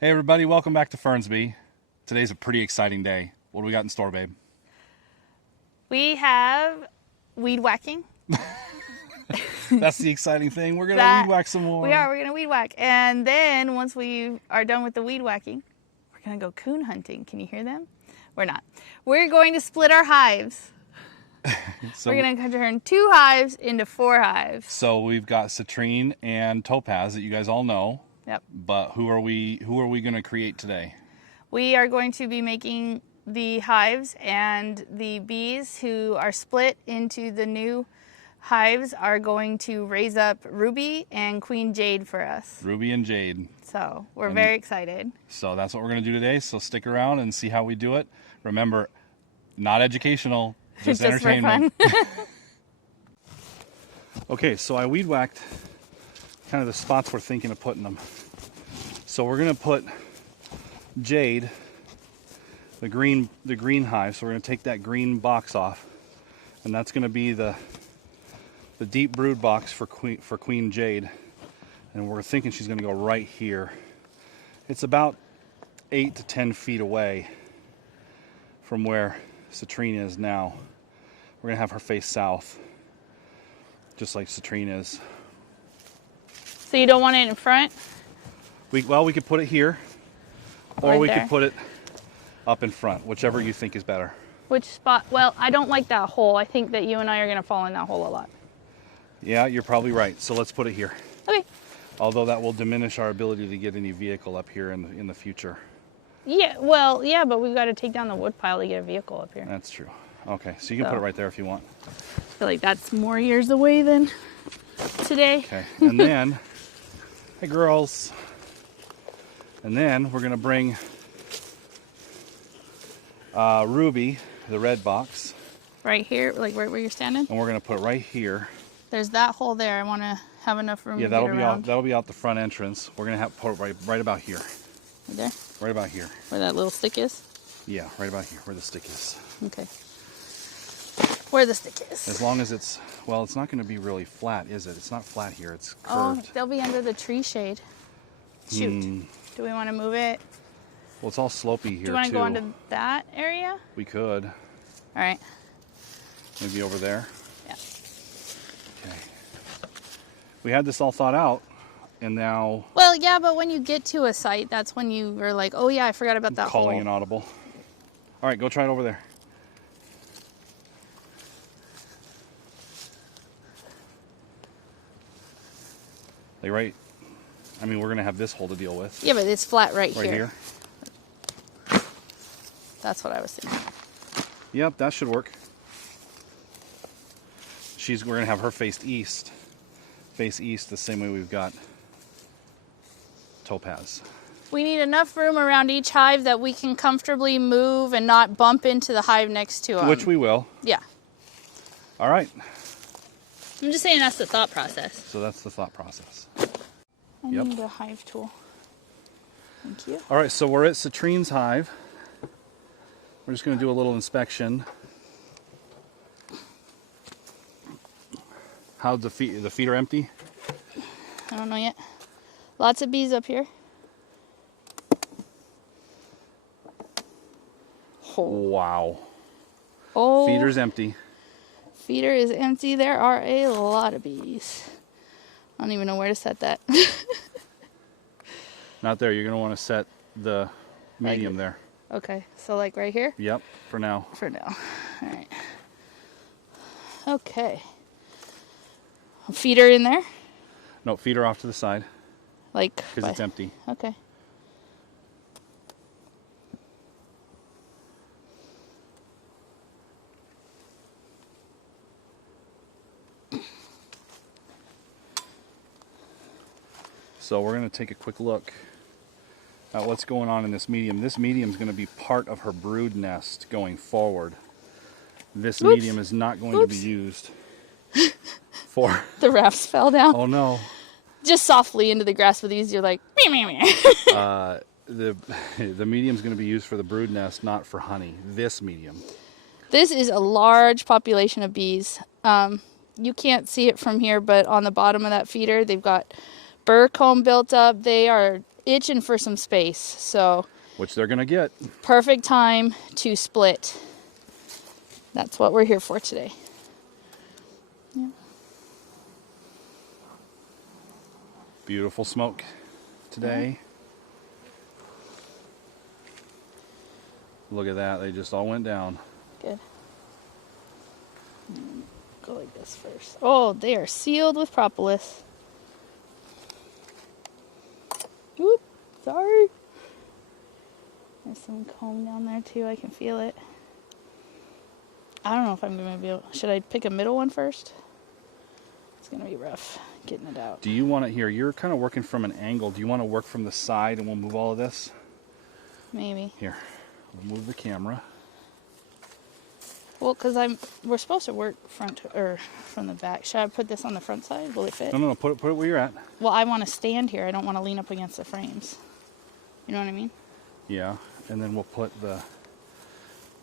Hey everybody, welcome back to Fernsby. Today's a pretty exciting day. What do we got in store, babe? We have weed whacking. That's the exciting thing. We're gonna weed whack some more. We're gonna weed whack. And then once we are done with the weed whacking, we're gonna go coon hunting. Can you hear them? We're not. We're going to split our hives. So, We're gonna turn 2 hives into 4 hives. so we've got citrine and topaz that you guys all know. Yep. But who are we gonna create today? We are going to be making the hives, and the bees who are split into the new hives are going to raise up Ruby and Queen Jade for us. Ruby and Jade. So we're very excited. So that's what we're gonna do today. So stick around and see how we do it. Remember, not educational, just entertainment. For fun. Okay, so I weed whacked kind of the spots we're thinking of putting them. So we're gonna put Jade, the green hive. So we're gonna take that green box off, and that's gonna be the deep brood box for Queen Jade. And we're thinking she's gonna go right here. It's about 8 to 10 feet away from where Citrine is now. We're gonna have her face south, just like Citrine is. So you don't want it in front? We could put it here, or Right we there. could put it up in front, whichever you think is better. Which spot? Well, I don't like that hole. I think that you and I are going to fall in that hole a lot. Yeah, you're probably right. So let's put it here. Okay. Although that will diminish our ability to get any vehicle up here in the future. Yeah, well, yeah, but we've got to take down the wood pile to get a vehicle up here. That's true. Okay, so you can put it right there if you want. I feel like that's more years away than today. Okay, and then, hey girls. And then we're gonna bring Ruby, the red box, Right here, like right where you're standing. and we're gonna put it right here. There's that hole there. I want to have enough room Yeah, to that'll get be around. that'll be out the front entrance. We're gonna have to put it right about here. Right there, Right about here. where that little stick is. Yeah, right about here, where the stick is. Okay. Where the stick is. As long as it's not going to be really flat, is it? It's not flat here. It's Oh, curved. they'll be under the tree shade. Shoot. Do we want to move it? Well, it's all slopey here Do you want too. to go into that area? We could. All right. Maybe over there. Yeah. Okay. We had this all thought out, and now Well, yeah, but when you get to a site, that's when you are like, oh yeah, I forgot about that calling hole. an audible. All right, go try it over there. Like right. I mean, we're gonna have this hole to deal with. Yeah, but it's flat right Right here. here. That's what I was thinking. Yep, that should work. We're gonna have her face east the same way we've got Topaz. We need enough room around each hive that we can comfortably move and not bump into the hive next to them. Which we will. Yeah. All right. I'm just saying that's the thought process. So that's the thought process. I Yep. need a hive tool. Thank you. All right, so we're at Citrine's hive. We're just going to do a little inspection. How's the feet? The feet are empty? I don't know yet. Lots of bees up here. Wow. Oh, Feeder's empty. feeder is empty. There are a lot of bees. I don't even know where to set that. Not there. You're going to want to set the medium there. Okay, so like right here? Yep, for now. For now. All right. Okay. Feeder in there? No, feeder off to the side Like, because it's empty. Okay. So we're going to take a quick look at what's going on in this medium. This medium is going to be part of her brood nest going forward. This Oops. medium is not going to be Oops. used for... The rafts fell down. Oh no. Just softly into the grass with these. You're like, meow, meow, meow. The medium is going to be used for the brood nest, not for honey. This medium. This is a large population of bees. You can't see it from here, but on the bottom of that feeder, they've got burr comb built up. They are itching for some space. So Which they're gonna get. perfect time to split. That's what we're here for today. Yeah. Beautiful smoke today. Look at that, they just all went down. Good. Go like this first. Oh, they are sealed with propolis. Whoop, sorry. There's some comb down there too, I can feel it. I don't know if I'm gonna be able, should I pick a middle one first? It's gonna be rough getting it out. Do you want it here? You're kind of working from an angle. Do you want to work from the side and we'll move all of this? Maybe. Here, we'll move the camera. Well, because we're supposed to work front or from the back. Should I put this on the front side? Will it fit? No, put it where you're at. Well, I want to stand here. I don't want to lean up against the frames. You know what I mean? Yeah, and then we'll put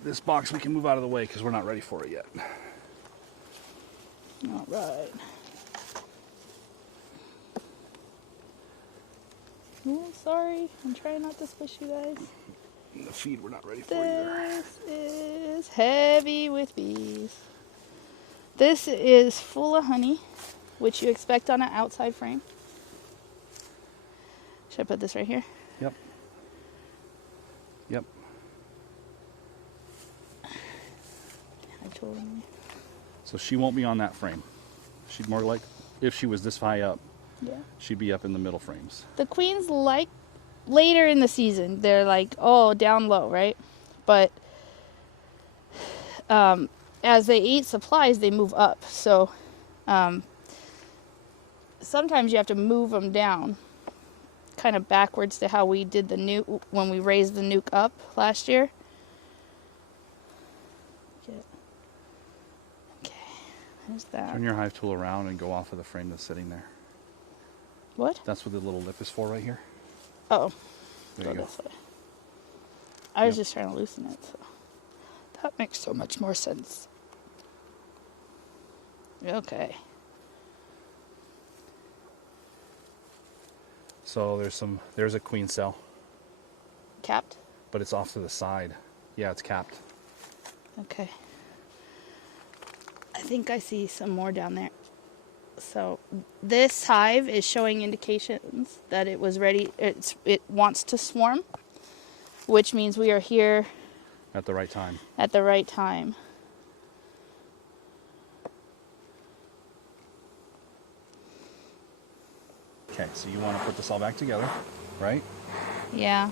this box we can move out of the way because we're not ready for it yet. All right. Oh, sorry. I'm trying not to squish you guys. And the feed we're not ready for either. This is heavy with bees. This is full of honey, which you expect on an outside frame. Should I put this right here? Yep. Yep. I totally. So she won't be on that frame. She'd more like, if she was this high up, Yeah. she'd be up in the middle frames. The queens like later in the season, they're like, oh, down low, right? But as they eat supplies, they move up. So sometimes you have to move them down, kind of backwards to how we did the nuke when we raised the nuke up last year. Okay, there's that. Turn your hive tool around and go off of the frame that's sitting there. What? That's what the little lip is for right here. Oh, There you go. this way. I was Yep. just trying to loosen it. So. That makes so much more sense. Okay. So there's a queen cell, Capped? but it's off to the side. Yeah, it's capped. Okay. I think I see some more down there. So this hive is showing indications that it was ready. It wants to swarm, which means we are here At the right time. at the right time. Okay, so you want to put this all back together, right? Yeah.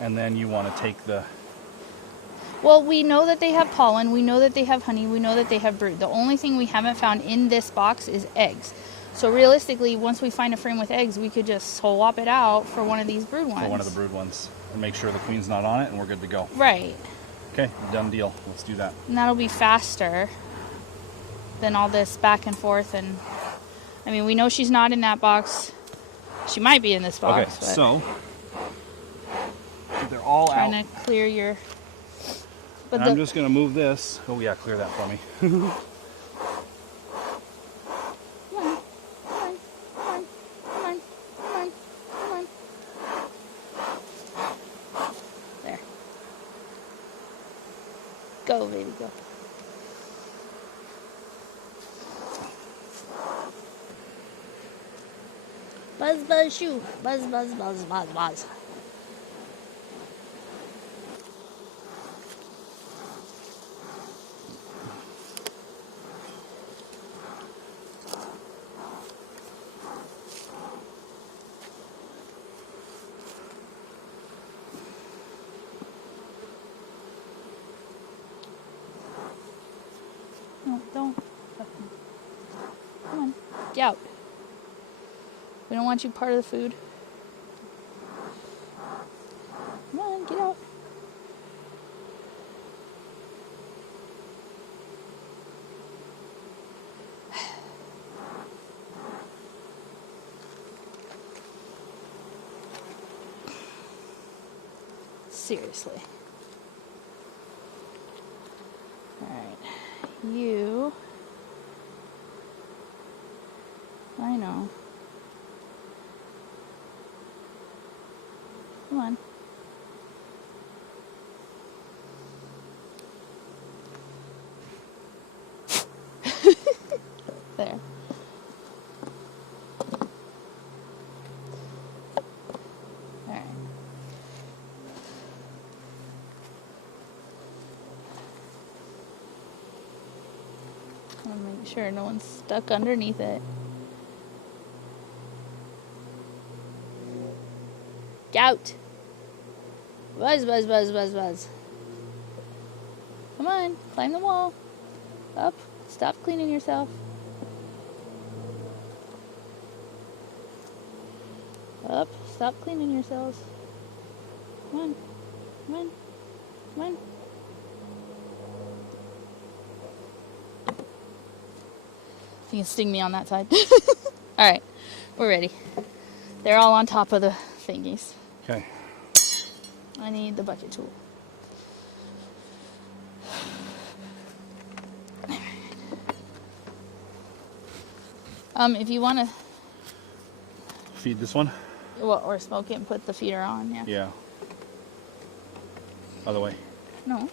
And then you want to take the... Well, we know that they have pollen, we know that they have honey, we know that they have brood. The only thing we haven't found in this box is eggs. So realistically, once we find a frame with eggs, we could just swap it out for one of these brood ones. For one of the brood ones. And make sure the queen's not on it and we're good to go. Right. Okay, done deal. Let's do that. And that'll be faster than all this back and forth. And I mean, we know she's not in that box. She might be in this box. Okay, but so they're all trying out. to clear your... But And I'm just going to move this. Oh yeah, clear that for me. Come on, come on, come on, come on, come on, come on. There. Go, baby, go. Buzz, buzz, shoo. Buzz, buzz, buzz, buzz, buzz. No, don't. Come on, get out. We don't want you part of the food. Come on, get out. Seriously. Alright. You. I know. Come on. There. Alright. I want to make sure no one's stuck underneath it. Gout. Buzz, buzz, buzz, buzz, buzz. Come on, climb the wall. Up. Stop cleaning yourself. Up. Stop cleaning yourselves. Come on. Come on. Come on. You can sting me on that side. Alright, we're ready. They're all on top of the thingies. Okay. I need the bucket tool. If you want to, Feed this one? well, or smoke it and put the feeder on, yeah. Yeah. Other way. No.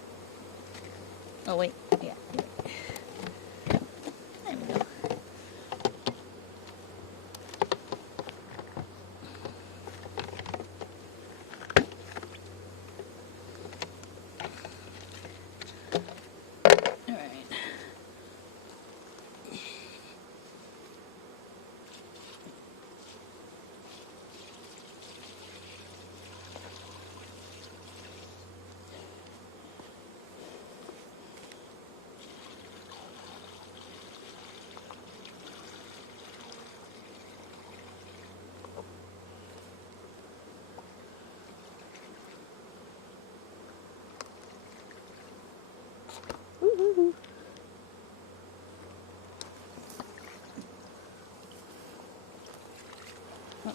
Oh, wait. Yeah. There we go. All right.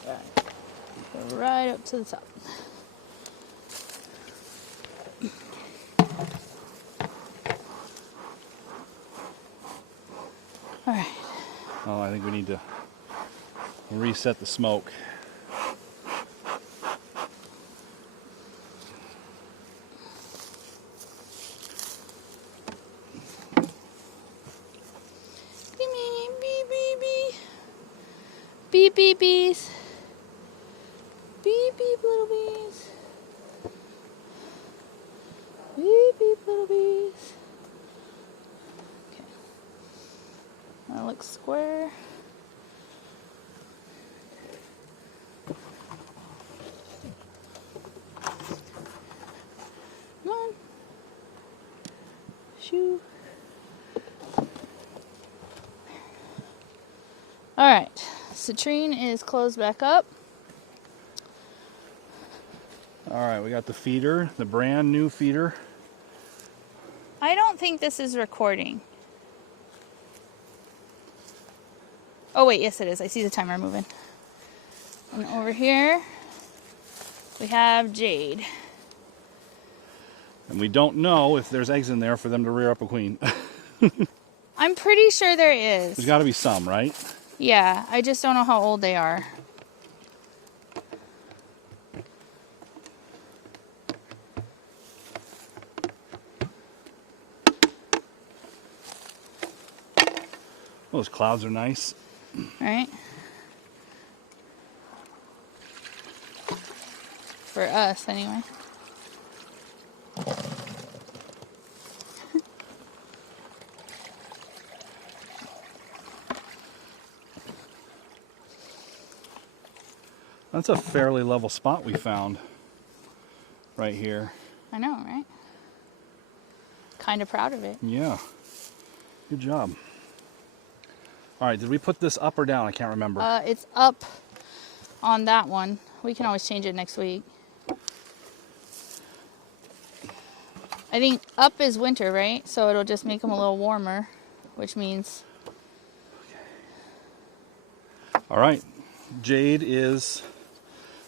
Alright. Go right up to the top. Alright. Oh, I think we need to reset the smoke. Beep, beep, bees. Beep, beep, little bees. Beep, beep, little bees. Okay. That looks square. Come on. Shoo. Alright. Citrine is closed back up. All right, we got the feeder, the brand new feeder. I don't think this is recording. Oh wait, yes it is. I see the timer moving. And over here, we have Jade. And we don't know if there's eggs in there for them to rear up a queen. I'm pretty sure there is. There's got to be some, right? Yeah, I just don't know how old they are. Those clouds are nice. Right? For us, anyway. That's a fairly level spot we found right here. I know, right? Kind of proud of it. Yeah. Good job. All right, did we put this up or down? I can't remember. It's up on that one. We can always change it next week. I think up is winter, right? So it'll just make them a little warmer, which means... All right. Jade is,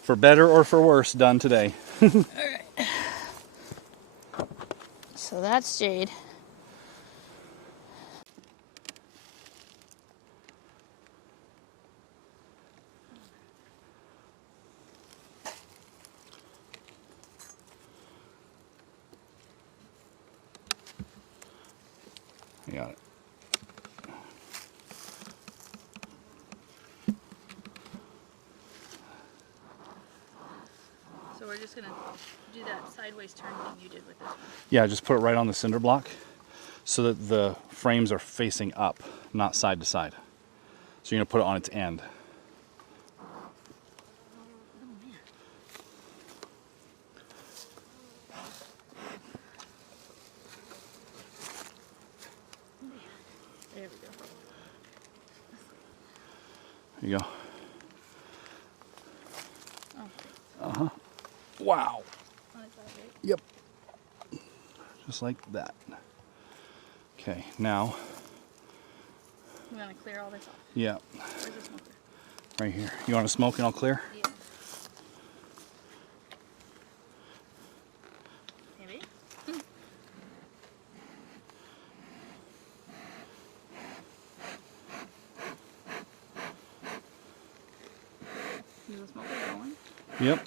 for better or for worse, done today. All right. So that's Jade. we're just gonna do that sideways turn thing you did with this one. Yeah, just put it right on the cinder block so that the frames are facing up, not side to side. So you're gonna put it on its end. There we go. There you go. Oh, Wow. like that, right? Yep. Just like that. Okay, now, We're gonna clear all this off. yeah, Where's the smoker? right here. You want to smoke and I'll clear? Yeah. Maybe? Is the smoker going? Yep.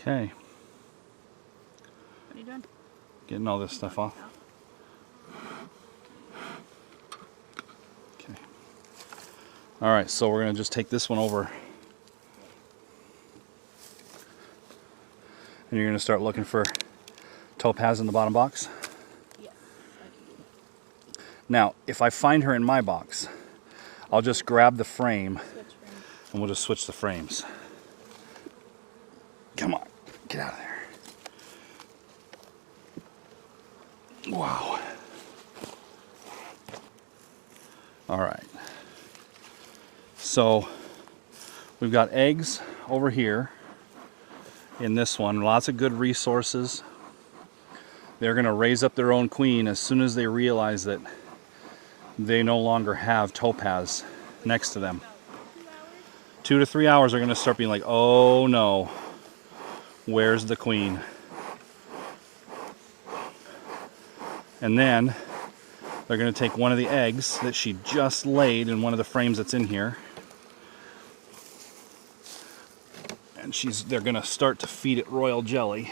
Okay, What are you doing? getting all this stuff off. Okay. All right, so we're gonna just take this one over. And you're gonna start looking for topaz in the bottom box. Yes. Now, if I find her in my box, I'll just grab the frame Switch frames. and we'll just switch the frames. Come on, get out of there. Wow. All right. So we've got eggs over here in this one. Lots of good resources. They're going to raise up their own queen as soon as they realize that they no longer have topaz next to them. 2 to 3 hours are going to start being like, oh no, where's the queen? And then they're going to take one of the eggs that she just laid in one of the frames that's in here, and they're going to start to feed it royal jelly,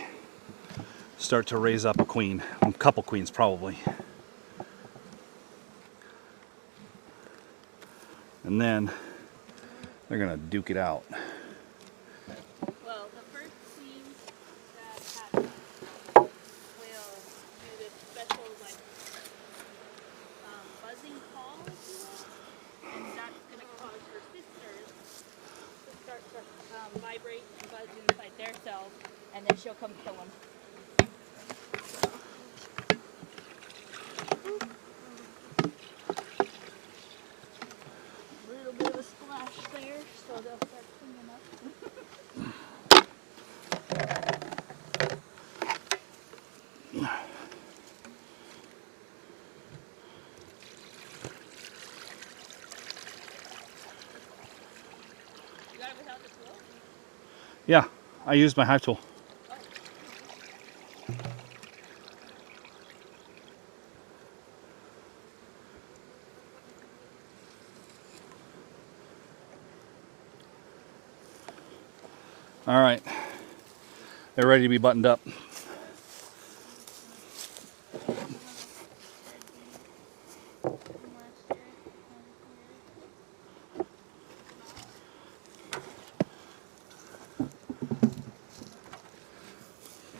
start to raise up a queen, a couple queens probably. And then they're going to duke it out. Well, the first queen that hatches will do this special, like, buzzing call, if you will, and that's going to cause her sisters to start to vibrate and buzz inside their cells, and then she'll come kill them. A little bit of a splash there, so they'll start cleaning up. You got it without the tool? Yeah, I used my hive tool. All right, they're ready to be buttoned up.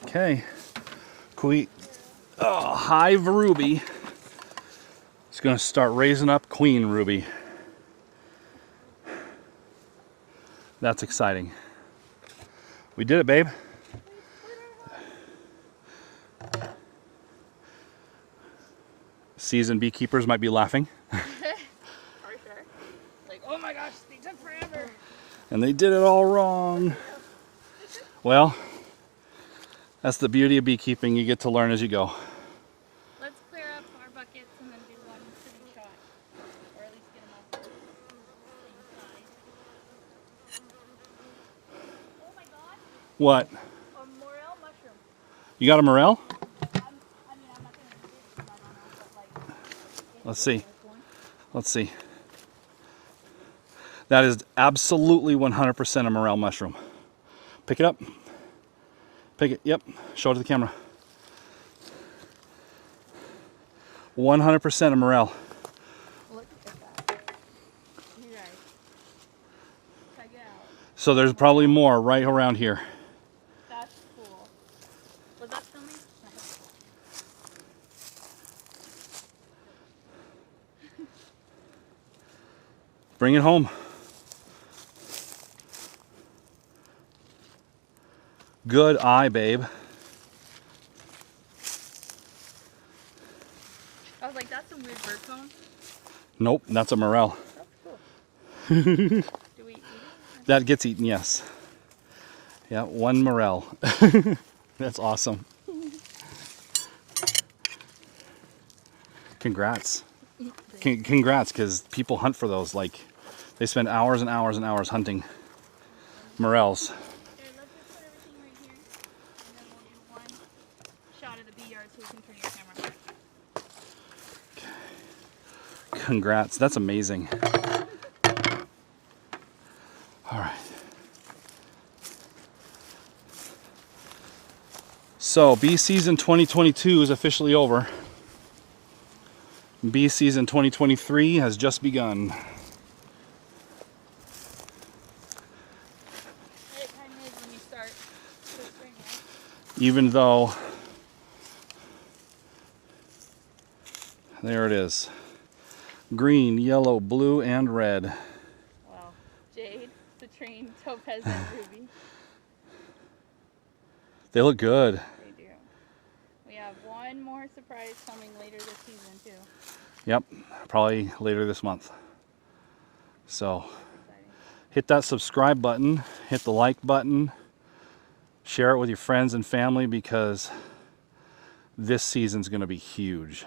Okay, Hive Ruby is going to start raising up Queen Ruby. That's exciting. We did it, babe. Seasoned beekeepers might be laughing. For sure. Like, oh my gosh, they took forever. And they did it all wrong. Well, That's the beauty of beekeeping. You get to learn as you go. Let's clear up our buckets and then do one sitting shot. Or at least get them all full. Same size. Oh my god! What? A morel mushroom. You got a morel? I'm not gonna eat it because I don't know, but like... Let's see. Let's see. That is absolutely 100% a morel mushroom. Pick it up. Pick it. Yep. Show it to the camera. 100% a morel. Look at that. You guys. Check it out. So there's probably more right around here. That's cool. Was that filming? Bring it home. Good eye, babe. I was like, that's some weird bird phone. Nope, that's a morel. That's cool. Do we eat it? That gets eaten, yes. Yeah, one morel. That's awesome. Congrats. Congrats, because people hunt for those. Like, they spend hours and hours and hours hunting morels. Here, let's just put everything right here. And then we'll do one shot of the bee yard so we can turn your camera. Congrats, that's amazing. All right. So, bee season 2022 is officially over. Bee season 2023 has just begun. It kind of is when you start the spring, right? Even though, there it is. Green, yellow, blue, and red. Wow. Jade, citrine, topaz, and ruby. They look good. They do. We have one more surprise coming later this season, too. Yep, probably later this month. So, Exciting. hit that subscribe button, hit the like button, share it with your friends and family because this season's going to be huge.